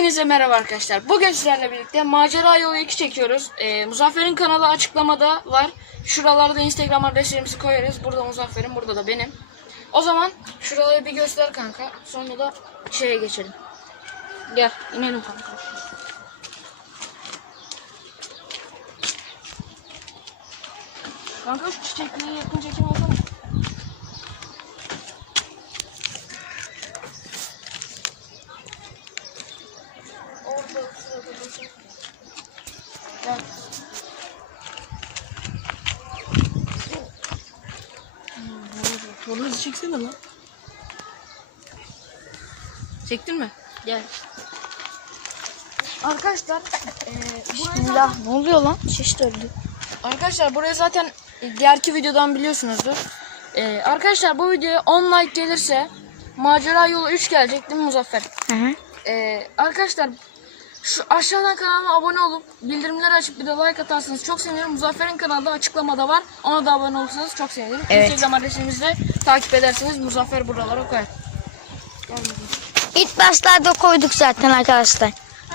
Hepinize merhaba arkadaşlar. Bugün sizlerle birlikte Macera Yolu 2 çekiyoruz. Ee, Muzaffer'in kanalı açıklamada var. Şuralarda Instagram adreslerimizi koyarız. Burada Muzaffer'in, burada da benim. O zaman şuraları bir göster kanka. Sonra da şeye geçelim. Gel, inelim kanka. Kanka şu çiçekliğe yakın çekim alsana. Tornazı çeksene lan. Çektin mi? Gel. Arkadaşlar, eee buraya Bismillah. Ne oluyor lan? Şiş öldü. Arkadaşlar buraya zaten diğerki videodan biliyorsunuzdur. Ee, arkadaşlar bu videoya 10 like gelirse Macera Yolu 3 gelecek değil mi Muzaffer? Hı hı. Ee, arkadaşlar şu aşağıdan kanalıma abone olup bildirimleri açıp bir de like atarsanız çok sevinirim. Muzaffer'in kanalda açıklamada var. Ona da abone olursanız çok sevinirim. Evet. Instagram adresimizi de takip ederseniz Muzaffer buralara koyar. İlk başlarda koyduk zaten arkadaşlar.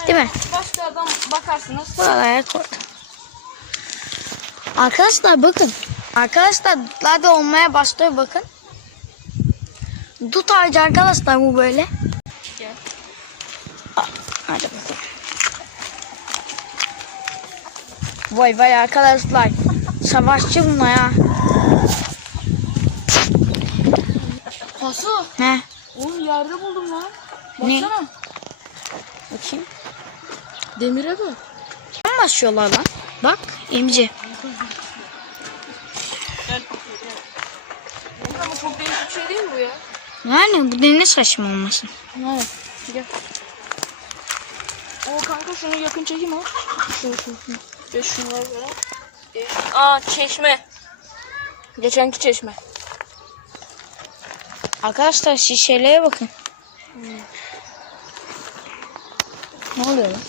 Değil mi? Başlardan bakarsınız. Buralara koyduk. Arkadaşlar bakın. Arkadaşlar dutlar da olmaya başlıyor bakın. Dut ağacı arkadaşlar bu böyle. Gel. Hadi bakalım. Vay vay arkadaşlar. Savaşçı bunlar ya. Paso. Ne? Oğlum yerde buldum lan. Ne? Baksana. Bakayım. Demire bak. Tam başlıyorlar lan. Bak imci. Ama çok değişik bir şey değil mi bu ya? Yani bu ne saçma olmasın. Ne? Gel. O kanka şunu yakın çekeyim ha. Şu şu şu. Ve şunları böyle. Aa çeşme. Geçenki çeşme. Arkadaşlar şişeliğe bakın. Ne oluyor lan?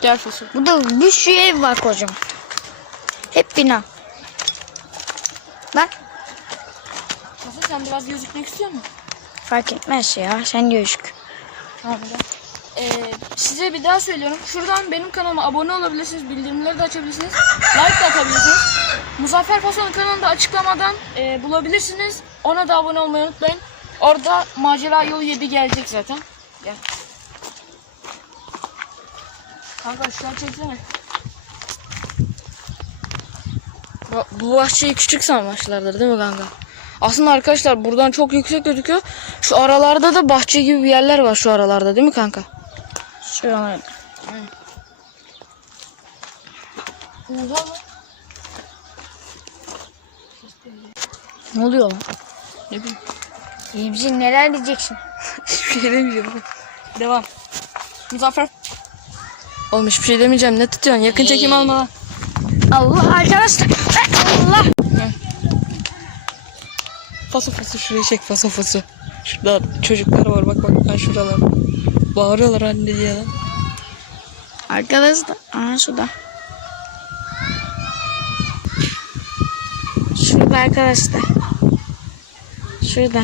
Gel Fusu. Burada bir sürü ev var kocaman. Hep bina. Bak Fusu sen biraz gözükmek istiyor musun? fark etmez ya sen gözük. Tamam gel. Ee, size bir daha söylüyorum. Şuradan benim kanalıma abone olabilirsiniz. Bildirimleri de açabilirsiniz. Like de atabilirsiniz. Muzaffer Faso'nun kanalında açıklamadan e, bulabilirsiniz. Ona da abone olmayı unutmayın. Orada Macera Yolu 7 gelecek zaten. Gel. Kanka şu an çeksene. Bu bahçeyi küçük sanmışlardır değil mi kanka? Aslında arkadaşlar buradan çok yüksek gözüküyor. Şu aralarda da bahçe gibi bir yerler var şu aralarda değil mi kanka? Şuralar. Oha. Ne oluyor lan? Ne bileyim. İyimci neler diyeceksin? Hiçbir şey demeyeceğim. Devam. Muzaffer. Oğlum hiçbir şey demeyeceğim. Ne tutuyorsun? Yakın çekim alma lan. Allah arkadaşlar. Allah. Faso faso şuraya çek faso faso. Şurada çocuklar var bak bak ben şuralar. Bağırıyorlar anne diye lan. Arkadaşlar. Aa şurada. Şurada arkadaşlar. Şurada.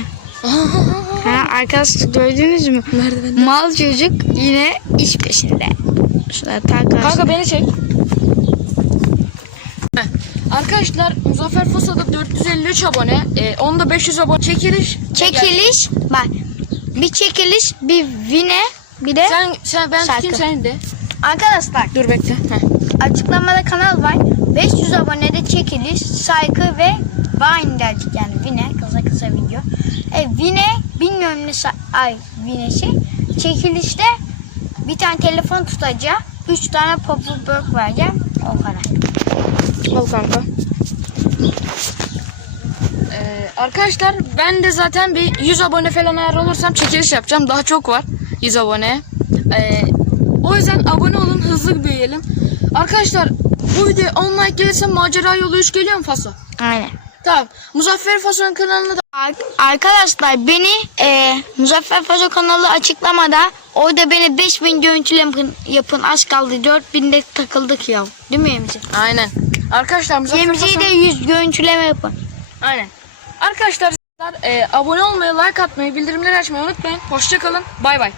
Ha arkadaşlar gördünüz mü? Merdivende. Mal çocuk yine iş peşinde. Şurada arkadaşlar. Kanka beni çek. Arkadaşlar Muzaffer Faso'da 453 abone. E, onda 500 abone. Çekiliş. Çekiliş. Bak. Bir çekiliş, bir vine, bir de Sen, sen ben Şarkı. tutayım sen de. arkadaşlar Dur bekle. Heh. açıklamada kanal var. 500 abonede çekiliş, saygı ve Vine derdik yani Vine kısa kısa video. E Vine bilmiyorum ne ay Vine'si. Çekilişte bir tane telefon tutacağım. 3 tane Popul Bird vereceğim. O kadar. Al kanka. Ee, arkadaşlar ben de zaten bir 100 abone falan eğer olursam çekiliş yapacağım. Daha çok var 100 abone. Ee, o yüzden abone olun hızlı büyüyelim. Arkadaşlar bu video 10 like gelirse macera yolu 3 geliyor mu Faso? Aynen. Tamam. Muzaffer Faso'nun kanalına da Ar- Arkadaşlar beni e, Muzaffer Faso kanalı açıklamada orada beni 5000 görüntüleme yapın, yapın az kaldı 4000'de takıldık ya. Değil mi Emci? Aynen. Arkadaşlar Muzaffer Emci'yi Faso... de 100 görüntüleme yapın. Aynen. Arkadaşlar e, abone olmayı, like atmayı, bildirimleri açmayı unutmayın. Hoşçakalın. Bay bay.